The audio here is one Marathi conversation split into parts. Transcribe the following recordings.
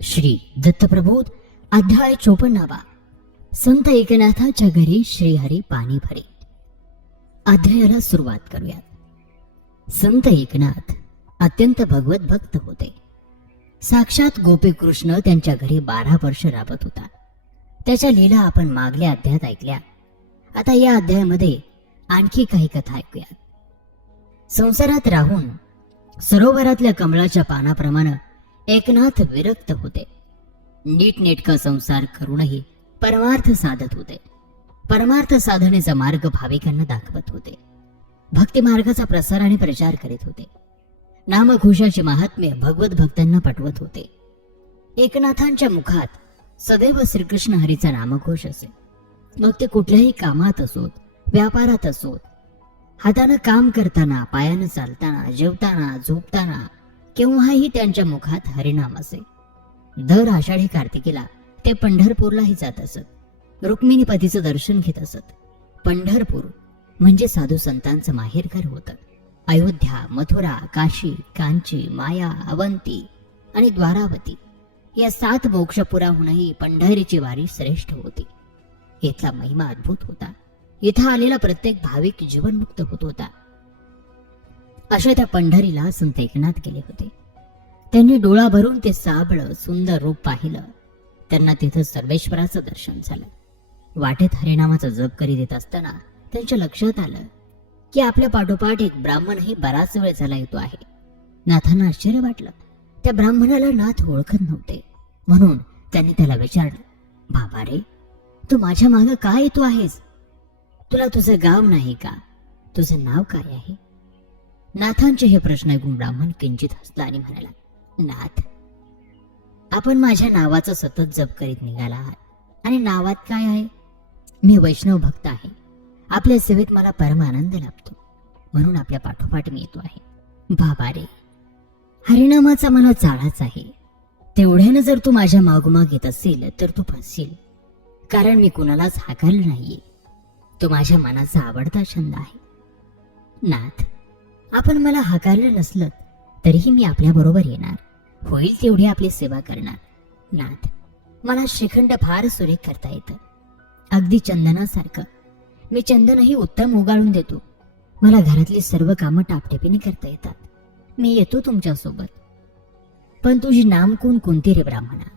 श्री दत्तप्रबोध अध्याय 54. संत एकनाथाच्या घरी श्रीहरी पाणी भरे. अध्यायाला सुरुवात करूयात. संत एकनाथ अत्यंत भगवत भक्त होते. साक्षात गोपीकृष्ण त्यांच्या घरी 12 वर्ष राबत होता. त्याच्या लीला आपण मागल्या अध्यायात ऐकल्या. आता या अध्यायामध्ये आणखी काही कथा ऐकूयात. संसारात राहून सरोवरातल्या कमळाच्या पानाप्रमाणे एकनाथ विरक्त होते. नीटनेटका संसार करूनही परमार्थ साधत होते. परमार्थ साधनेचा मार्ग भाविकांना दाखवत होते. भक्ती मार्गाचा प्रसार आणि प्रचार करीत होते. नामघोषाचे महात्म्य भगवत भक्तांना पटवत होते. एकनाथांच्या मुखात सदैव श्रीकृष्ण हरीचा नामघोष असे. मग ते कुठल्याही कामात असोत, व्यापारात असोत, हातानं काम करताना, पायानं चालताना, जेवताना, झोपताना, केव्हाही त्यांच्या मुखात हरिनाम असे. दर आषाढी कार्तिकीला ते पंढरपूरलाही जात असत. रुक्मिणीपतीचं दर्शन घेत असत. पंढरपूर म्हणजे साधू संतांचं माहेरघर होतं. अयोध्या, मथुरा, काशी, कांची, माया, अवंती आणि द्वारावती या 7 मोक्षपुराहूनही पंढरीची वारी श्रेष्ठ होती. इथला महिमा अद्भुत होता. इथं आलेला प्रत्येक भाविक जीवनमुक्त होत होता. अशा त्या पंढरीला संत एकनाथ गेले होते. त्यांनी डोळा भरून ते साबळं सुंदर रूप पाहिलं. त्यांना तिथं सर्वेश्वराचं दर्शन झालं. वाटेत हरिनामाचा जप करीत येत असताना त्यांच्या लक्षात आलं की आपल्या पाठोपाठ एक ब्राह्मणही बराच वेळ झाला येतो आहे. नाथांना आश्चर्य वाटलं. त्या ब्राह्मणाला नाथ ओळखत नव्हते. म्हणून त्यांनी त्याला विचारलं, बाबा रे, तू माझ्या मागं का येतो आहेस? तुला तुझं गाव नाही का? तुझं नाव काय आहे? नाथांचे हे प्रश्न ऐकून ब्राह्मण किंचित हसला आणि म्हणाला, नाथ, आपण माझ्या नावाचा सतत जप करीत निघाला आहात. आणि नावात काय आहे? मी वैष्णव भक्त आहे. आपल्या सेवेत मला परम आनंद लाभतो. म्हणून आपल्या पाठोपाठ मी येतो आहे. बाबा रे, हरिनामाचा मला चाळाच आहे. तेवढ्यानं जर तू माझ्या मागोमाग येत असेल तर तू फसशील. कारण मी कुणालाच हाकारलं नाहीये. तो माझ्या मनाचा आवडता छंद आहे. नाथ, आपण मला हाकारलं नसलं तरीही मी आपल्या बरोबर येणार. होईल तेवढी आपली सेवा करणार. नाथ, मला श्रीखंड फार सुरेख करता येतं. अगदी चंदनासारखं. मी चंदनही उत्तम उगाळून देतो. मला घरातली सर्व कामं टापटेपीने करता येतात. मी येतो तुमच्यासोबत. पण तुझी नामकून कोणती रे ब्राह्मणा?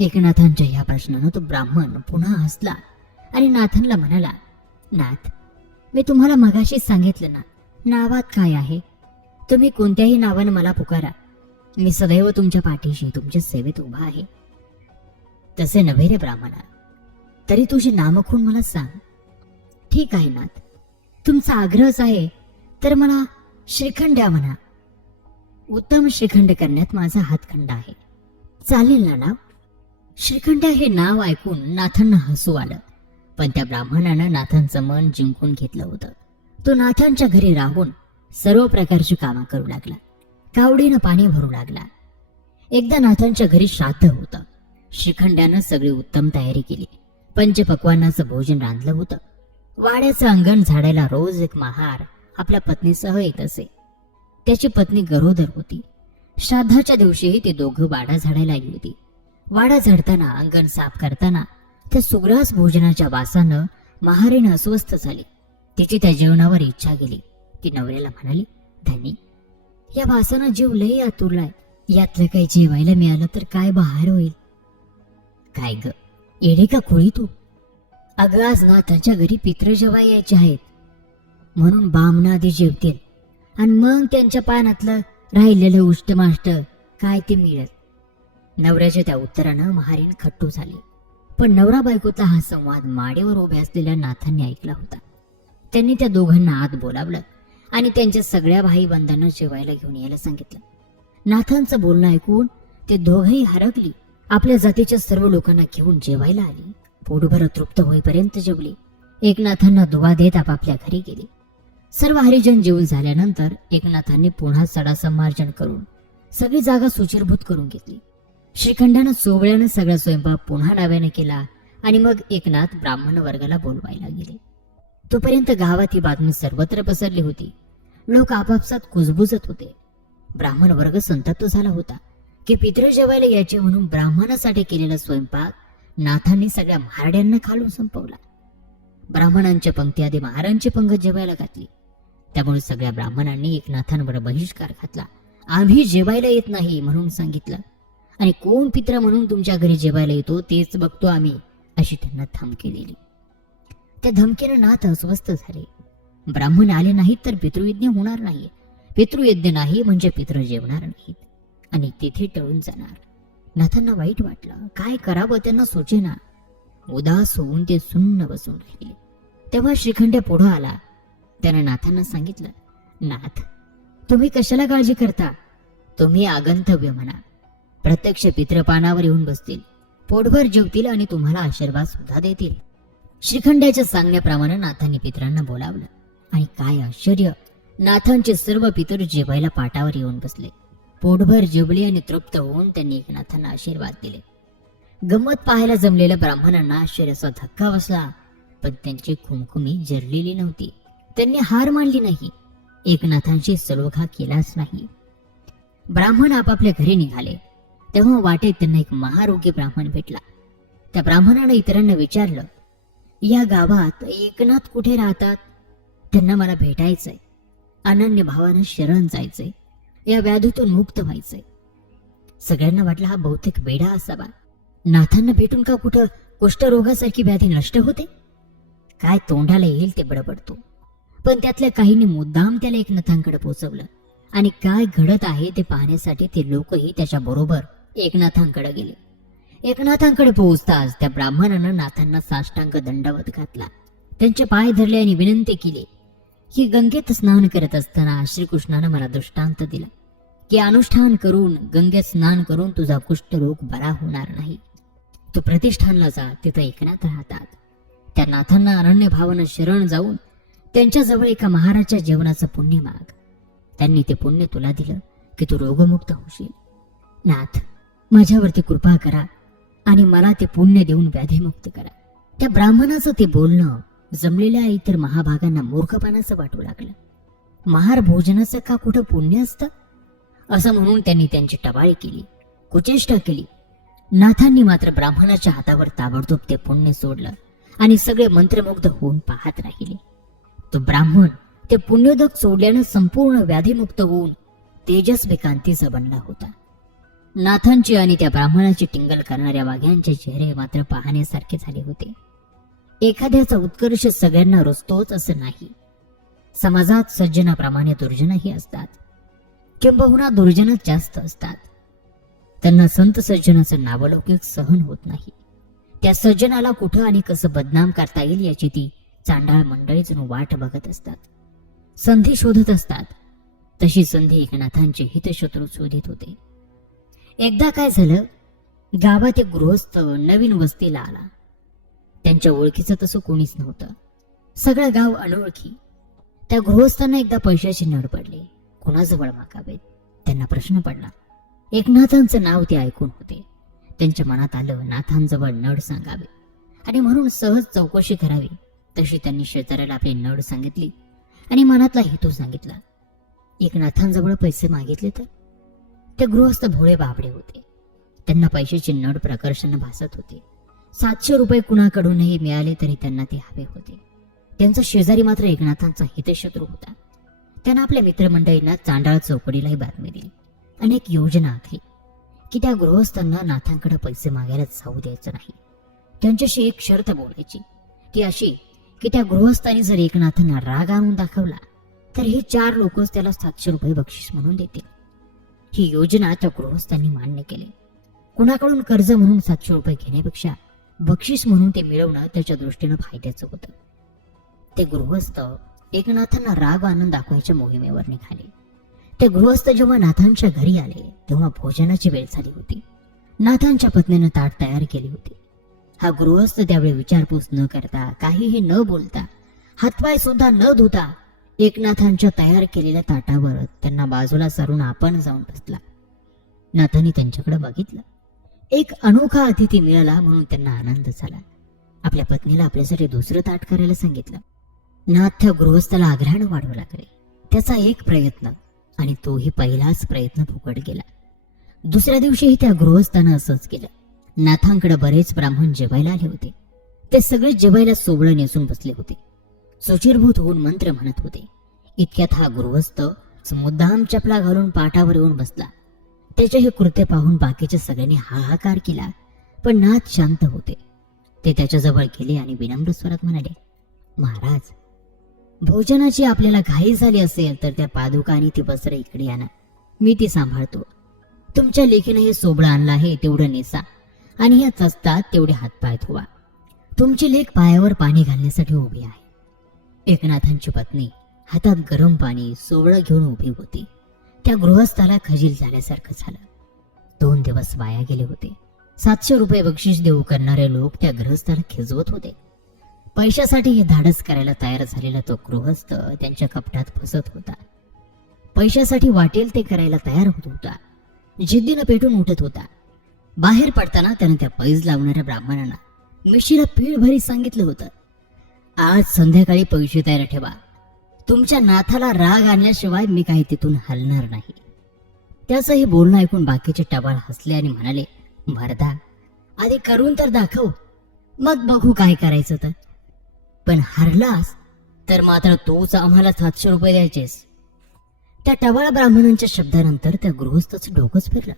एकनाथांच्या या प्रश्नानं तो ब्राह्मण पुन्हा हसला आणि नाथांना म्हणाला, नाथ, मी तुम्हाला मगाशीच सांगितलं ना, नावात काय आहे? तुम्ही कोणत्याही नावानं मला पुकारा. मी सदैव तुमच्या पाठीशी, तुमच्या सेवेत उभा आहे. तसे नव्हे रे ब्राह्मणा. तरी तुझे नामखून मला सांग. ठीक आहे नाथ, तुमचा आग्रहच आहे तर मला श्रीखंड द्या म्हणा. उत्तम श्रीखंड करण्यात माझा हातखंड आहे. चालेल ना नाव? श्रीखंड हे नाव ऐकून नाथांना हसू आलं. पण त्या ब्राह्मणानं नाथांचं मन जिंकून घेतलं होतं. तो नाथांच्या घरी राहून सर्व प्रकारची कामं करू लागला. कावडीनं पाणी भरू लागला. एकदा नाथांच्या घरी श्राद्ध होतं. श्रीखंड्यानं सगळी उत्तम तयारी केली. पंचपक्वान्नाचं भोजन रांधलं होतं. वाड्याचं अंगण झाडायला रोज एक महार आपल्या पत्नीसह येत असे. त्याची पत्नी गरोदर होती. श्राद्धाच्या दिवशीही ते दोघं वाडा झाडायला आली होती. वाडा झाडताना, अंगण साफ करताना त्या सुग्रास भोजनाच्या वासानं महारीनं अस्वस्थ झाली. तिची त्या जेवणावर इच्छा गेली. ती नवऱ्याला म्हणाली, धनी, या वासानं जीव लई आतुरलाय. यातलं काही जेवायला मिळालं तर काय बहार होईल. काय ग, येडे का खोळी तू? अगं, आज नाथांच्या घरी पित्र जेवाय यायचे आहेत. म्हणून बामणं आधी जेवतील आणि मग त्यांच्या पानातलं राहिलेलं उष्टमाष्ट काय ते मिळेल. नवऱ्याच्या त्या उत्तरानं महारीन खट्टू झाली. पण नवरा बायकोचा हा संवाद माडेवर उभ्या असलेल्या नाथांनी ऐकला होता. त्यांनी त्या दोघांना आत बोलावलं आणि त्यांच्या सगळ्या भाईबंधांना जेवायला घेऊन यायला सांगितलं. नाथांचं बोलणं ऐकून ते दोघंही हरकली. आपल्या जातीच्या सर्व लोकांना घेऊन जेवायला आली. पोटभर तृप्त होईपर्यंत जेवली. एकनाथांना दुवा देत आपापल्या घरी गेली. सर्व हरिजन जेवून झाल्यानंतर एकनाथांनी पुन्हा सडा संमार्जन करून सगळी जागा सुचिरभूत करून घेतली. श्रीखंडानं सोवळ्यानं सगळा स्वयंपाक पुन्हा नव्याने केला आणि मग एकनाथ ब्राह्मण वर्गाला बोलवायला गेले. तोपर्यंत गावात ही बातमी सर्वत्र पसरली होती. लोक आपापसात कुजबुजत होते. ब्राह्मण वर्ग संतप्त झाला होता. की पितृ जेवायला यायचे म्हणून ब्राह्मणासाठी केलेला स्वयंपाक नाथांनी सगळ्या महारड्यांना खालून संपवला. ब्राह्मणांच्या पंक्ती आधी महारांची पंगत जेवायला घातली. त्यामुळे सगळ्या ब्राह्मणांनी एकनाथांवर बहिष्कार घातला. आम्ही जेवायला येत नाही म्हणून सांगितलं, आणि कोण पित्र म्हणून तुमच्या घरी जेवायला येतो तेच बघतो आम्ही, अशी त्यांना धमकी दिली. त्या धमकीने नाथ अस्वस्थ झाले. ब्राह्मण आले नाहीत तर पितृयज्ञ होणार नाही, पितृयज्ञ नाही म्हणजे पित्र जेवणार नाहीत आणि तिथे टळून जाणार. नाथांना वाईट वाटलं. काय करावं त्यांना सुचेना. उदास होऊन ते सुन्न बसून राहिले. तेव्हा श्रीखंड्या पुढं आला. त्याने नाथांना सांगितलं, नाथ, तुम्ही कशाला काळजी करता? तुम्ही आगंतव्य म्हणा. प्रत्यक्ष पितृपानावर येऊन बसतील, पोटभर जेवतील आणि तुम्हाला आशीर्वाद सुद्धा देतील. श्रीखंड्याच्या सांगण्याप्रमाणे नाथांनी पितरांना बोलावलं आणि काय आश्चर्य, नाथांचे सर्व पितर जेवायला पाटावर येऊन बसले. पोटभर जेवले आणि तृप्त होऊन त्यांनी एकनाथांना आशीर्वाद दिले. गंमत पाहायला जमलेल्या ब्राह्मणांना आश्चर्याचा धक्का बसला, पण त्यांची खुमखुमी जरलेली नव्हती. त्यांनी हार मानली नाही, एकनाथांशी सलोखा केलाच नाही. ब्राह्मण आपापल्या घरी निघाले. तेव्हा वाटेत त्यांना एक महारोगी ब्राह्मण भेटला. त्या ब्राह्मणानं इतरांना विचारलं, या गावात एकनाथ कुठे राहतात? त्यांना मला भेटायचंय. अनन्य भावानं शरण जायचंय, या व्याधीतून मुक्त व्हायचंय. सगळ्यांना वाटलं हा बहुतेक वेडा असावा. नाथांना भेटून का कुठं कुष्ठरोगासारखी व्याधी नष्ट होते? काय तोंडाला येईल ते बडबडतो. पण त्यातल्या काहींनी मुद्दाम त्याला एकनाथांकडे पोचवलं आणि काय घडत आहे ते पाहण्यासाठी ते लोकही त्याच्या बरोबर एकनाथांकडे गेले. एकनाथांकडे पोहोचताच त्या ब्राह्मणानं नाथांना साष्टांग दंडवत घातला. त्यांचे पाय धरले आणि विनंती केली की गंगेत स्नान करत असताना श्रीकृष्णानं मला दृष्टांत दिला की अनुष्ठान करून गंगेत स्नान करून तुझा कुष्ठरोग बरा होणार नाही. तू प्रतिष्ठानला जा, तिथं एकनाथ राहतात. त्या नाथांना अनन्य भावानं शरण जाऊन त्यांच्याजवळ एका महाराजच्या जेवणाचं पुण्य माग. त्यांनी ते पुण्य तुला दिलं की तू रोगमुक्त होशील. नाथ, माझ्यावरती कृपा करा आणि मला ते पुण्य देऊन व्याधीमुक्त करा. त्या ब्राह्मणाचं ते बोलणं जमलेल्या इतर महाभागांना मूर्खपणाचं वाटू लागलं. महार भोजनाचं का कुठं पुण्य असतं असं म्हणून त्यांनी त्यांची टवाळी केली, कुचेष्टा केली. नाथांनी मात्र ब्राह्मणाच्या हातावर ताबडतोब ते पुण्य सोडलं आणि सगळे मंत्रमुग्ध होऊन पाहत राहिले. तो ब्राह्मण ते पुण्योदक सोडल्यानं संपूर्ण व्याधीमुक्त होऊन तेजस्वी कांतीचा बनला होता. नाथांची आणि त्या ब्राह्मणाची टिंगल करणाऱ्या वाघ्यांचे चेहरे मात्र पाहण्यासारखे झाले होते. एखाद्याचा उत्कर्ष सगळ्यांना रुचतोच असं नाही. समाजात सज्जनाप्रमाणे दुर्जनही असतात, किंबहुना दुर्जनच जास्त असतात. त्यांना संत सज्जनाचं नावलौकिक सहन होत नाही. त्या सज्जनाला कुठं आणि कसं बदनाम करता येईल याची ती चांडाळ मंडळी जणू वाट बघत असतात, संधी शोधत असतात. तशी संधी एकनाथांचे हितशत्रू शोधित होते. एकदा काय झालं, गावात एक गृहस्थ नवीन वस्तीला आला. त्यांच्या ओळखीचं तसं कोणीच नव्हतं. सगळं गाव अनोळखी. त्या गृहस्थांना एकदा पैशाची नड पडली. कोणाजवळ मागावेत त्यांना प्रश्न पडला. एकनाथांचं नाव ते ऐकून होते. त्यांच्या मनात आलं नाथांजवळ नड सांगावे आणि म्हणून सहज चौकशी करावी. तशी त्यांनी शेजाऱ्याला आपली नड सांगितली आणि मनातला हेतू सांगितला. एकनाथांजवळ पैसे मागितले तर? ते गृहस्थ भोळे बाबडे होते. त्यांना पैशाची नड प्रकर्षाने भासत होते. 700 रुपये कुणाकडूनही मिळाले तरी त्यांना ते हवे होते. त्यांचा शेजारी मात्र एकनाथांचा हितशत्रू होता. त्यांना आपल्या मित्रमंडळींना चांडाळ चौकडीलाही बातमी दिली. अनेक योजना आखली की त्या गृहस्थांना नाथांकडे पैसे मागायला जाऊ द्यायचं नाही. त्यांच्याशी एक शर्त बोलायची, ती अशी की त्या गृहस्थांनी जर एकनाथांना राग आणून दाखवला तर हे 4 लोकच त्याला 700 रुपये बक्षीस म्हणून देतील. ही योजना त्या गृहस्थांनी मान्य केली. कुणाकडून कर्ज म्हणून 700 रुपये घेण्यापेक्षा बक्षीस म्हणून ते मिळवणं त्याच्या दृष्टीनं फायद्याचं होतं. ते गृहस्थ एकनाथांना राग आणून दाखवायच्या मोहिमेवर निघाले. ते गृहस्थ जेव्हा नाथांच्या घरी आले तेव्हा भोजनाची वेळ झाली होती. नाथांच्या पत्नीनं ताट तयार केली होती. हा गृहस्थ त्यावेळी विचारपूस न करता, काहीही न बोलता, हातपाय सुद्धा न धुता एकनाथांच्या तयार केलेल्या ताटावर त्यांना बाजूला सारून आपण जाऊन बसला. नाथांनी त्यांच्याकडे बघितलं. एक अनोखा अतिथी मिळाला म्हणून त्यांना आनंद झाला. आपल्या पत्नीला आपल्यासाठी दुसरं ताट करायला सांगितलं. नाथ त्या गृहस्थाला आग्रहानं वाढवू लागले. त्याचा एक प्रयत्न आणि तोही पहिलाच प्रयत्न फुकट गेला. दुसऱ्या दिवशीही त्या गृहस्थानं असंच केलं. नाथांकडे बरेच ब्राह्मण जेवायला आले होते. ते सगळे जेवायला सोबळं नेसून बसले होते. सुचिरभूत होऊन मंत्र म्हणत होते. इतक्यात हा गृहस्थ मुद्दाम चपला घालून पाटावर येऊन बसला. त्याचे हे कृत्य पाहून बाकीच्या सगळ्यांनी हाहाकार केला, पण नाथ शांत होते. ते त्याच्याजवळ गेले आणि विनम्र स्वरात म्हणाले, महाराज, भोजनाची आपल्याला घाई झाली असेल तर त्या पादुका आणि ती वस्त्र इकडे आणा, मी ती सांभाळतो. तुमच्या लेकीने हे सोबळं आणलं आहे तेवढं नेसा आणि या चस्तात तेवढे हातपाय धुवा. तुमची लेक पायावर पाणी घालण्यासाठी उभी आहे. एकनाथांची पत्नी हातात गरम पाणी सोबळं घेऊन उभी होती. त्या गृहस्थाला खजील झाल्यासारखं झालं. 2 दिवस वाया गेले होते. 700 रुपये बक्षीस देऊ करणारे लोक त्या गृहस्थाला खिजवत होते. पैशासाठी हे धाडस करायला तयार झालेला तो गृहस्थ त्यांच्या कपटात फसत होता. पैशासाठी वाटेल ते करायला तयार होत होता. जिद्दीनं पेटून उठत होता. बाहेर पडताना त्यानं त्या पैज लावणाऱ्या ब्राह्मणांना मिशीला पीळ भरी सांगितलं होतं, आज संध्याकाळी पैसे तयार ठेवा. तुमच्या नाथाला राग आणल्याशिवाय मी काही तिथून हलणार नाही. त्याचं हे बोलणं ऐकून बाकीचे टवाळ हसले आणि म्हणाले, भरदा, आधी करून तर दाखव, मग बघू काय करायचं तर. पण हरलास तर मात्र तूच आम्हाला 700 रुपये द्यायचेस. त्या टवाळ ब्राह्मणांच्या शब्दानंतर त्या गृहस्थाचं डोकंच फिरलं.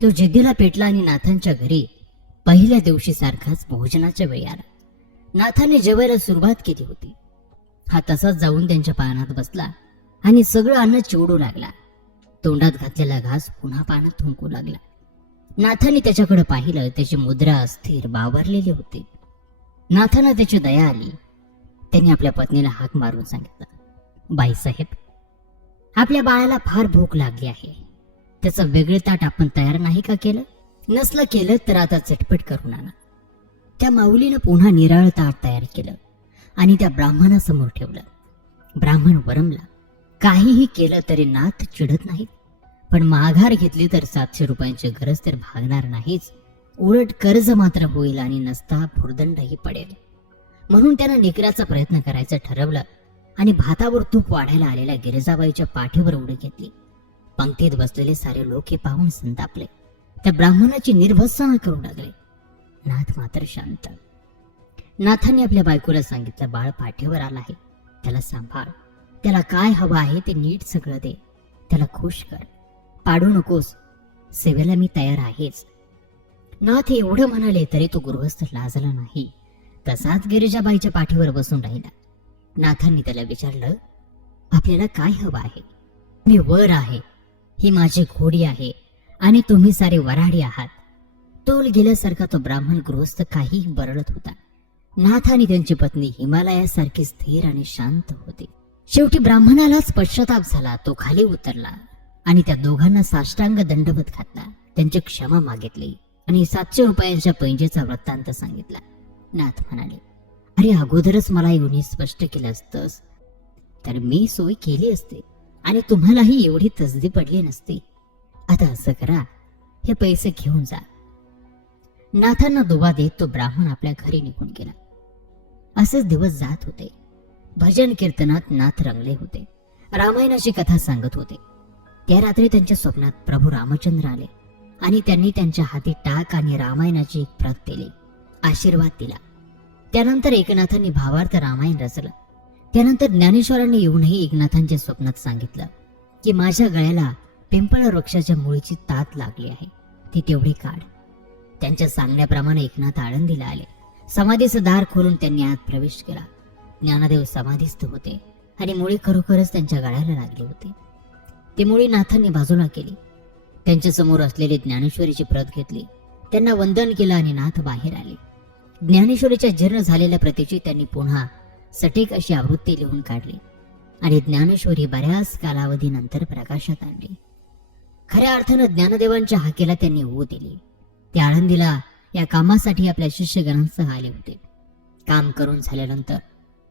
तो जिद्दीला पेटला आणि नाथांच्या घरी पहिल्या दिवशी सारखाच भोजनाच्या वेळी आला. नाथाने जेवायला सुरुवात केली होती. हा तसाच जाऊन त्यांच्या पानात बसला आणि सगळं अन्न चिवडू लागला. तोंडात घातलेला घास पुन्हा पानात थुंकू लागला. नाथाने त्याच्याकडे पाहिलं. त्याची मुद्रा अस्थिर बावरलेली होती. नाथांना त्याची दया आली. त्यांनी आपल्या पत्नीला हाक मारून सांगितलं, बाईसाहेब, आपल्या बाळाला फार भूक लागली आहे. त्याचं वेगळे ताट आपण तयार नाही का केलं? नसलं केलं तर आता चटपट करून आणा. त्या माऊलीनं पुन्हा निराळ ताट तयार केलं आणि त्या ब्राह्मणासमोर ठेवलं. ब्राह्मण वरमला. काहीही केलं तरी नाथ चिडत नाहीत. पण माघार घेतली तर 700 रुपयांची गरज तर भागणार नाहीच, उलट कर्ज मात्र होईल आणि नसता भुर्दंडही पडेल. म्हणून त्यानं निकराचा प्रयत्न करायचं ठरवलं आणि भातावर तूप वाढायला आलेल्या गिरिजाबाईच्या पाठीवर उडी घेतली. पंक्तीत बसलेले सारे लोक हे पाहून संतापले. त्या ब्राह्मणाची निर्भत्सना करू लागले. नाथ मात्र शांत. नाथांनी आपल्या बायकोला सांगितलं, बाळ पाठीवर आला आहे, त्याला सांभाळ. त्याला काय हवं आहे ते नीट सगळं दे. त्याला खुश कर, पाडू नकोस. सेवेला मी तयार आहेच. नाथ एवढं म्हणाले तरी तो गृहस्थ लाजला नाही. तसाच गिरिजाबाईच्या पाठीवर बसून राहिला. नाथांनी त्याला विचारलं, आपल्याला काय हवं आहे? मी वर आहे, ही माझी घोडी आहे आणि तुम्ही सारे वराडी आहात. तोल गेल्यासारखा तो ब्राह्मण गृहस्थ काही बरळत होता. नाथ आणि त्यांची पत्नी हिमालयासारखी स्थिर आणि शांत होती. शेवटी ब्राह्मणालाच पश्चाताप झाला. तो खाली उतरला आणि त्या दोघांना साष्टांग दंडवत घातला. त्यांची क्षमा मागितली आणि 700 रुपयांच्या पैंजेचा वृत्तांत सांगितला. नाथ म्हणाले, अरे अगोदरच मला येऊन स्पष्ट केलं असतंस तर मी सोय केली असते आणि तुम्हालाही एवढी तसदी पडली नसती. आता असं करा, हे पैसे घेऊन जा. नाथांना दुवा देत तो ब्राह्मण आपल्या घरी निघून गेला. असेच दिवस जात होते. भजन कीर्तनात नाथ रंगले होते. रामायणाची कथा सांगत होते. त्या रात्री त्यांच्या स्वप्नात प्रभू रामचंद्र आले आणि त्यांनी त्यांच्या हाती टाक आणि रामायणाची एक प्रत दिली. आशीर्वाद दिला. त्यानंतर एकनाथांनी भावार्थ रामायण रचलं. त्यानंतर ज्ञानेश्वरांनी येऊनही एकनाथांच्या स्वप्नात सांगितलं की माझ्या गळ्याला पिंपळ वृक्षाच्या मुळीची तात लागली आहे, ती तेवढी काढ. त्यांच्या सांगण्याप्रमाणे एकनाथ आळंदीला आले. समाधीचं दार खोलून त्यांनी आत प्रवेश केला. ज्ञानदेव समाधीस्थ होते आणि मुळी खरोखरच त्यांच्या गळ्याला लागली होती. ती मुळी नाथांनी बाजूला केली. त्यांच्या समोर असलेली ज्ञानेश्वरीची प्रत घेतली. त्यांना वंदन केलं आणि नाथ बाहेर आले. ज्ञानेश्वरीच्या जीर्ण झालेल्या प्रतीची त्यांनी पुन्हा सटीक अशी आवृत्ती लिहून काढली आणि ज्ञानेश्वरी बऱ्याच कालावधीनंतर प्रकाशात आणली. खऱ्या अर्थानं ज्ञानदेवांच्या हाकेला त्यांनी होऊ दिली. ते आळंदीला या कामासाठी आपल्या शिष्यगणांसह आले होते. काम करून झाल्यानंतर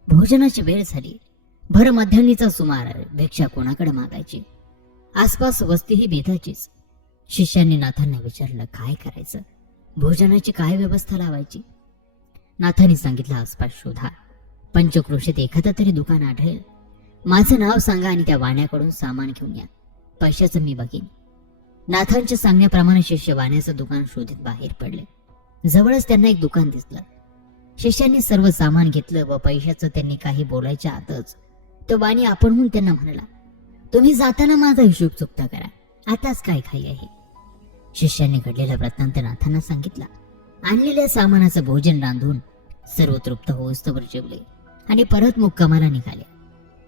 भोजनाची वेळ झाली. भर मध्यान्नीचा सुमार. भिक्षा कोणाकडे मागायची? आसपास वस्तीही बेताचीच. शिष्यांनी नाथांना विचारलं, काय करायचं? भोजनाची काय व्यवस्था लावायची? नाथांनी सांगितलं, आसपास शोधा. पंचक्रोशीत एखादं तरी दुकान आढळेल. माझं नाव सांगा आणि त्या वाण्याकडून सामान घेऊन या. पैशाचं मी बघीन. नाथांच्या सांगण्याप्रमाणे शिष्य वाण्याचं दुकान शोधित बाहेर पडले. जवळच त्यांना एक दुकान दिसलं. शिष्यांनी सर्व सामान घेतलं व पैशाचं त्यांनी काही बोलायच्या आतच तो वाणी आपणहून त्यांना म्हणाला, तुम्ही जाताना माझा हिशोब चुकता करा, आताच काय खाई आहे. शिष्यांनी घडलेला वृत्तांत नाथांना सांगितला. आणलेल्या सामानाचं भोजन रांधून सर्व तृप्त होईस्तोवर जेवले आणि परत मुक्कामाला निघाले.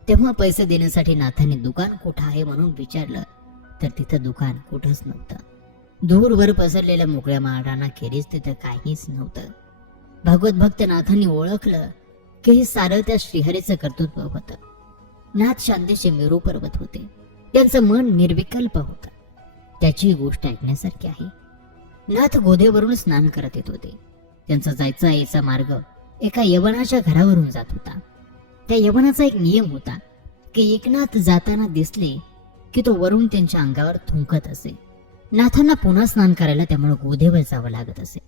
तेव्हा पैसे देण्यासाठी नाथांनी दुकान कुठं आहे म्हणून विचारलं, तर तिथं दुकान कुठंच नव्हतं. दूरवर पसरलेल्या मोकळ्या माळराना खेरीज तिथं काहीच नव्हतं. भगवत भक्त नाथांनी ओळखलं की हे सारं त्या श्रीहरीचं कर्तृत्व होतं. नाथ शांतीचे मेरू पर्वत होते. त्यांचं मन निर्विकल्प होतं. त्याची गोष्ट ऐकण्यासारखी आहे. नाथ गोदेवरून स्नान करत येत होते. त्यांचा जायचा यायचा मार्ग एका यवनाच्या घरावरून जात होता. त्या यवनाचा एक नियम होता की एकनाथ जाताना दिसले की तो वरून त्यांच्या अंगावर थुंकत असे. नाथांना पुन्हा स्नान करायला त्यामुळे गोदेवर जावं लागत असे.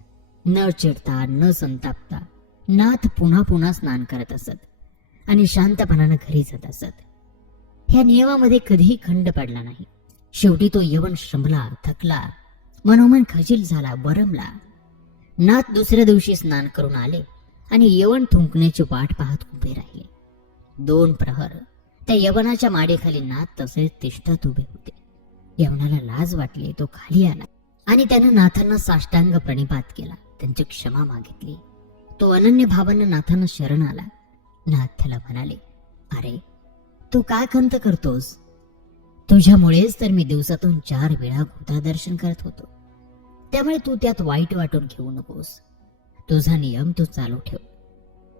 न चिडता न संतापता नाथ पुन्हा पुन्हा स्नान करत असत आणि शांतपणानं घरी जात असत. ह्या नियमामध्ये कधीही खंड पडला नाही. शेवटी तो यवन श्रमला, थकला, मनोमन खजील झाला, बरमला. नाथ दुसऱ्या दिवशी स्नान करून आले आणि यवन थुंकण्याची वाट पाहत उभे राहिले. 2 प्रहर त्या यवनाच्या माडीखाली नाथ तसेच तिष्ठत उभे होते. यवनाला लाज वाटली. तो खाली आला आणि त्यानं नाथांना साष्टांग प्रणिपात केला. त्यांची क्षमा मागितली. तो अनन्य भावानं नाथांना शरण आला. नाथ त्याला म्हणाले, अरे तू काय खंत करतोस? तुझ्यामुळेच तर मी दिवसातून 4 वेळा गोदा दर्शन करत होतो. त्यामुळे तू त्यात वाईट वाटून घेऊ नकोस. तुझा नियम तू चालू ठेव.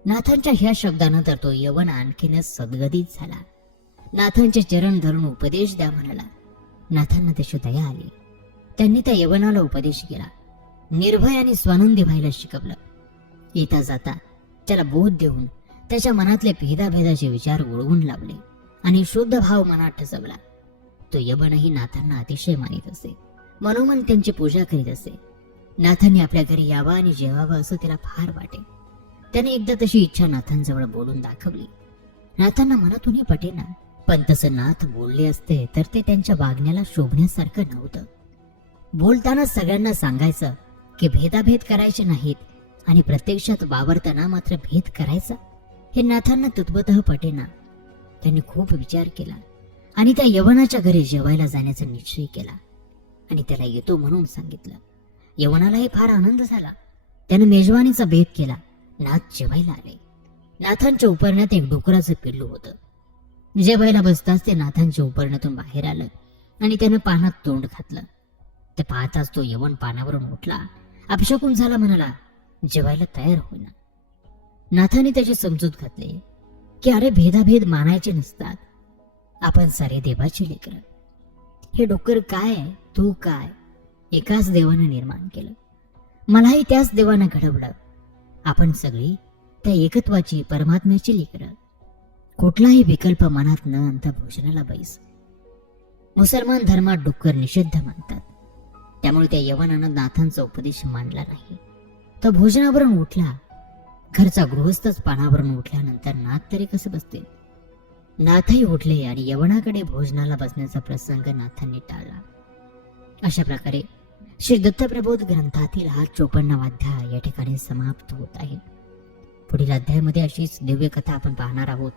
नाथांच्या ह्या शब्दानं तर तो यवन आणखीनच सद्गदित झाला. नाथांचे चरण धरून उपदेश द्या म्हणाला. नाथांना त्याची दया आली. त्यांनी त्या यवनाला उपदेश केला. निर्भय आणि स्वानंदी व्हायला शिकवलं. येता जाता त्याला बोध देऊन त्याच्या मनातले भेदाभेदाचे विचार उडवून लावले आणि शुद्ध भाव मनात ठसवला. तो यवनही नाथांना अतिशय मानित असे. मनोमन त्यांची पूजा करीत असे. नाथांनी आपल्या घरी यावं आणि जेवावं असं त्याला फार वाटे. त्याने एकदा तशी इच्छा नाथांजवळ बोलून दाखवली. नाथांना मनातूनही पटेना, पण तसं नाथ बोलले असते तर ते त्यांच्या वागण्याला शोभण्यासारखं नव्हतं. बोलताना सगळ्यांना सांगायचं की भेदाभेद करायचे नाहीत आणि प्रत्यक्षात वावरताना मात्र भेद करायचा, हे नाथांना तत्वतः पटेना. त्यांनी खूप विचार केला आणि त्या यवनाच्या घरी जेवायला जाण्याचा निश्चय केला आणि त्याला येतो म्हणून सांगितलं. यवनालाही फार आनंद झाला. त्यानं मेजवानीचा भेद केला. नाथ जेवायला आले. नाथांच्या उपरण्यात एक डुकराचं पिल्लू होतं. जेवायला बसताच ते नाथांच्या उपरण्यातून बाहेर आलं आणि त्यानं पानात तोंड घातलं. ते पाहताच तो यवन पानावरून उठला. अपशकुन झाला म्हणाला, जेवायला तयार होईना. नाथाने त्याची समजूत घातली की अरे भेदाभेद मानायचे नसतात. आपण सारे देवाची लेकरं. हे डुक्कर काय, तू काय, एकाच देवानं निर्माण केलं. मलाही त्याच देवानं घडवलं. आपण सगळी त्या एकत्वाची, परमात्म्याची लेकरं. कुठलाही विकल्प मनात न आणता भोजनाला बैस. मुसलमान धर्मात डुक्कर निषिद्ध मानतात. त्यामुळे त्या यवनानं नाथांचा उपदेश मानला नाही. तो भोजनावरून उठला. घरचा गृहस्थच पानावरून उठल्यानंतर नाथ तरी कसे बसतील? नाथही उठले आणि यवनाकडे भोजनाला बसण्याचा प्रसंग नाथांनी टाळला. अशा प्रकारे श्री दत्तप्रबोध ग्रंथातील हा 54वा अध्याय या ठिकाणी समाप्त होत आहे. पुढील अध्यायामध्ये अशीच दिव्य कथा आपण पाहणार आहोत.